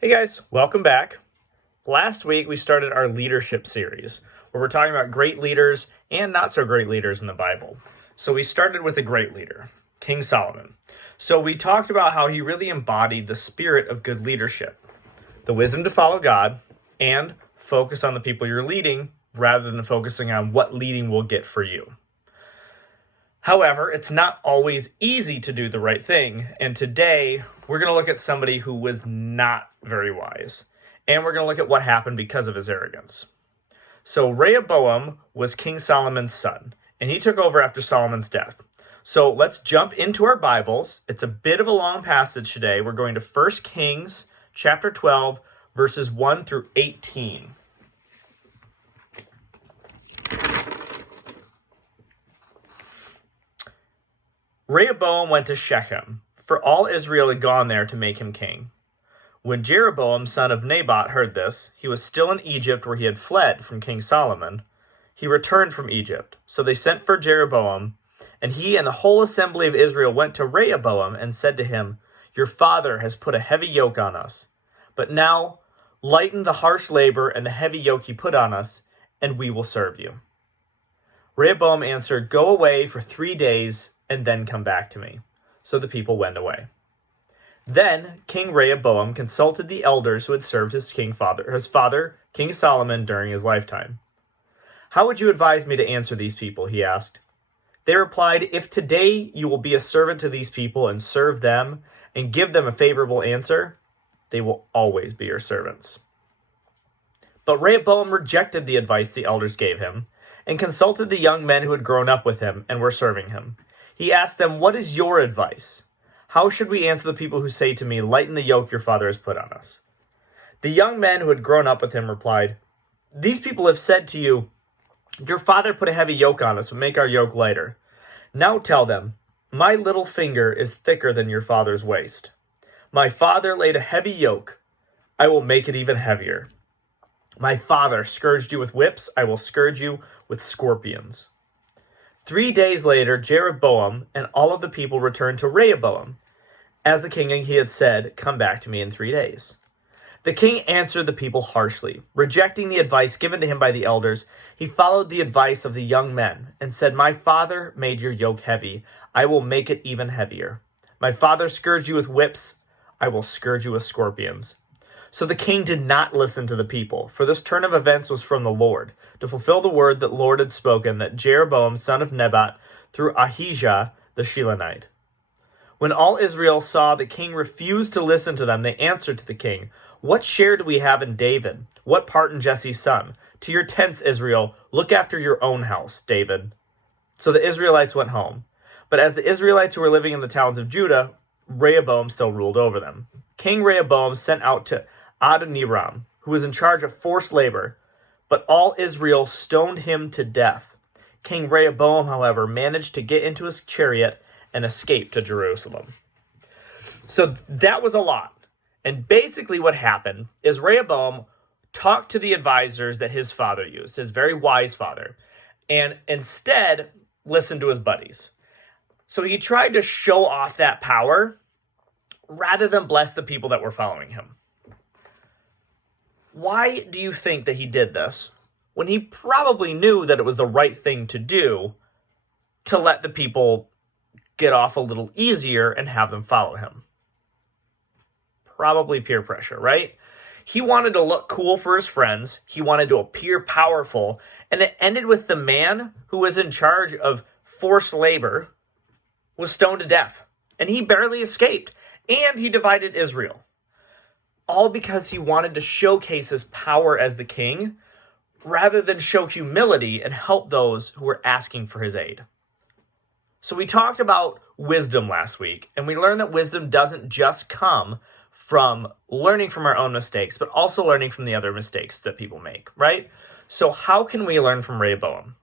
Hey guys, welcome back. Last week we started our leadership series where we're talking about great leaders and not so great leaders in the Bible. So we started with a great leader, King Solomon. So we talked about how he really embodied the spirit of good leadership, the wisdom to follow God, and focus on the people you're leading rather than focusing on what leading will get for you. However, it's not always easy to do the right thing, and today we're going to look at somebody who was not very wise, and we're going to look at what happened because of his arrogance. So Rehoboam was King Solomon's son, and he took over after Solomon's death. So let's jump into our Bibles. It's a bit of a long passage today. We're going to 1 Kings chapter 12, verses 1 through 18. Rehoboam went to Shechem, for all Israel had gone there to make him king. When Jeroboam, son of Nebat, heard this, he was still in Egypt where he had fled from King Solomon. He returned from Egypt. So they sent for Jeroboam, and he and the whole assembly of Israel went to Rehoboam and said to him, "Your father has put a heavy yoke on us. But now lighten the harsh labor and the heavy yoke he put on us, and we will serve you." Rehoboam answered, "Go away for 3 days and then come back to me." So the people went away. Then King Rehoboam consulted the elders who had served his father, King Solomon, during his lifetime. "How would you advise me to answer these people?" he asked. They replied, "If today you will be a servant to these people and serve them and give them a favorable answer, they will always be your servants." But Rehoboam rejected the advice the elders gave him and consulted the young men who had grown up with him and were serving him. He asked them, "What is your advice? How should we answer the people who say to me, 'Lighten the yoke your father has put on us'?" The young men who had grown up with him replied, "These people have said to you, 'Your father put a heavy yoke on us, but make our yoke lighter.' Now tell them, 'My little finger is thicker than your father's waist. My father laid a heavy yoke. I will make it even heavier. My father scourged you with whips. I will scourge you with scorpions." 3 days later, Jeroboam and all of the people returned to Rehoboam. As the king he had said, "Come back to me in 3 days." The king answered the people harshly. Rejecting the advice given to him by the elders, he followed the advice of the young men and said, "My father made your yoke heavy. I will make it even heavier. My father scourged you with whips. I will scourge you with scorpions." So the king did not listen to the people, for this turn of events was from the Lord, to fulfill the word that the Lord had spoken, that Jeroboam, son of Nebat, through Ahijah the Shilonite. When all Israel saw the king refused to listen to them, they answered to the king, "What share do we have in David? What part in Jesse's son? To your tents, Israel. Look after your own house, David." So the Israelites went home. But as the Israelites who were living in the towns of Judah, Rehoboam still ruled over them. King Rehoboam sent out to Adoniram, who was in charge of forced labor, but all Israel stoned him to death. King Rehoboam, however, managed to get into his chariot and escape to Jerusalem. So that was a lot. And basically what happened is Rehoboam talked to the advisors that his father used, his very wise father, and instead listened to his buddies. So he tried to show off that power rather than bless the people that were following him. Why do you think that he did this when he probably knew that it was the right thing to do to let the people get off a little easier and have them follow him? Probably peer pressure, right? He wanted to look cool for his friends. He wanted to appear powerful. And it ended with the man who was in charge of forced labor was stoned to death. And he barely escaped. And he divided Israel. All because he wanted to showcase his power as the king rather than show humility and help those who were asking for his aid. So we talked about wisdom last week, and we learned that wisdom doesn't just come from learning from our own mistakes, but also learning from the other mistakes that people make, right? So how can we learn from Rehoboam?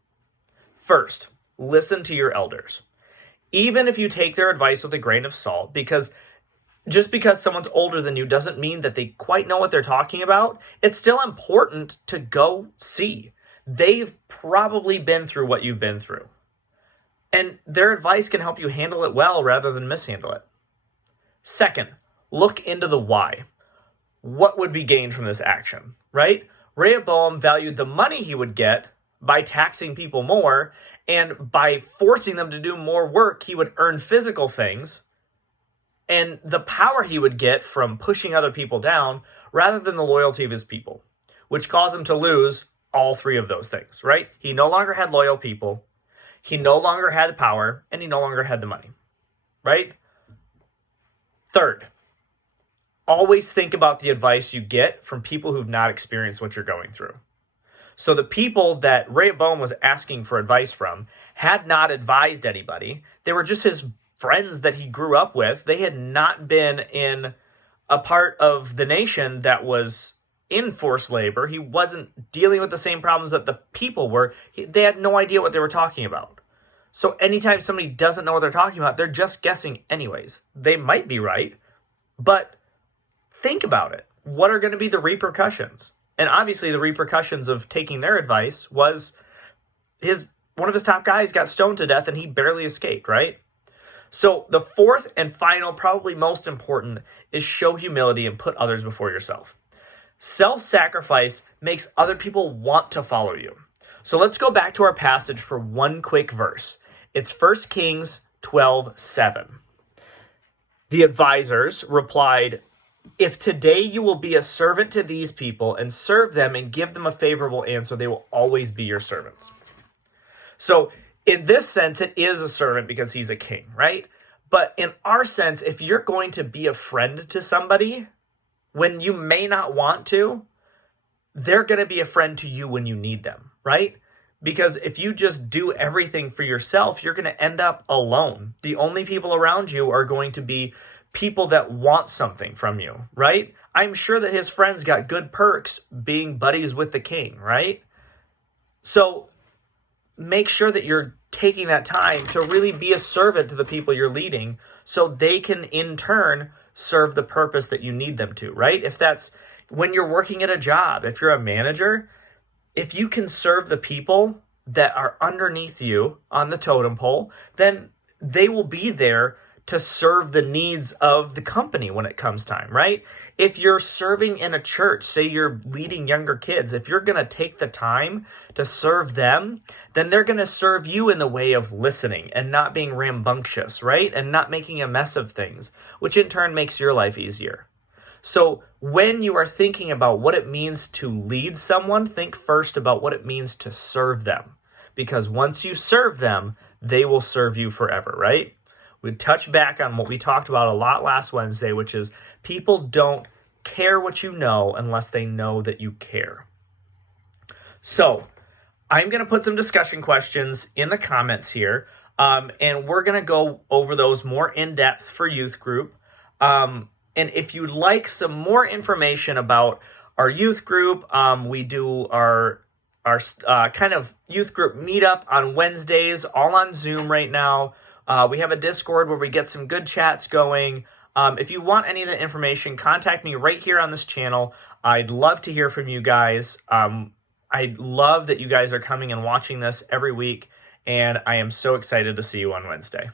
First, listen to your elders. Even if you take their advice with a grain of salt, because just because someone's older than you doesn't mean that they quite know what they're talking about. It's still important to go see. They've probably been through what you've been through. And their advice can help you handle it well rather than mishandle it. Second, look into the why. what would be gained from this action, right? Rehoboam valued the money he would get by taxing people more, and by forcing them to do more work, he would earn physical things and the power he would get from pushing other people down rather than the loyalty of his people, which caused him to lose all three of those things, right? He no longer had loyal people, he no longer had the power, and he no longer had the money, right? Third, always think about the advice you get from people who've not experienced what you're going through. So the people that Rehoboam was asking for advice from had not advised anybody. They were just his friends that he grew up with. They had not been in a part of the nation that was in forced labor. He wasn't dealing with the same problems that the people were. They had no idea what they were talking about. So anytime somebody doesn't know what they're talking about, they're just guessing anyways. They might be right, but think about it. What are going to be the repercussions? And obviously the repercussions of taking their advice was one of his top guys got stoned to death and he barely escaped, right? So the fourth and final, probably most important, is show humility and put others before yourself. Self-sacrifice makes other people want to follow you. So let's go back to our passage for one quick verse. It's 1 Kings 12:7. The advisors replied, "If today you will be a servant to these people and serve them and give them a favorable answer, they will always be your servants." So in this sense, it is a servant because he's a king, right? But in our sense, if you're going to be a friend to somebody when you may not want to, they're going to be a friend to you when you need them, right? Because if you just do everything for yourself, you're going to end up alone. The only people around you are going to be people that want something from you, right? I'm sure that his friends got good perks being buddies with the king, right? So make sure that you're taking that time to really be a servant to the people you're leading so they can in turn serve the purpose that you need them to, right? If that's when you're working at a job, if you're a manager, if you can serve the people that are underneath you on the totem pole, then they will be there to serve the needs of the company when it comes time, right? If you're serving in a church, say you're leading younger kids, if you're going to take the time to serve them, then they're going to serve you in the way of listening and not being rambunctious, right? And not making a mess of things, which in turn makes your life easier. So when you are thinking about what it means to lead someone, think first about what it means to serve them. Because once you serve them, they will serve you forever, right? We touch back on what we talked about a lot last Wednesday, which is people don't care what you know unless they know that you care. So I'm going to put some discussion questions in the comments here, and we're going to go over those more in depth for youth group. And if you'd like some more information about our youth group, we do our kind of youth group meetup on Wednesdays, all on Zoom right now. We have a Discord where we get some good chats going. If you want any of the information, contact me right here on this channel. I'd love to hear from you guys. I love that you guys are coming and watching this every week, and I am so excited to see you on Wednesday.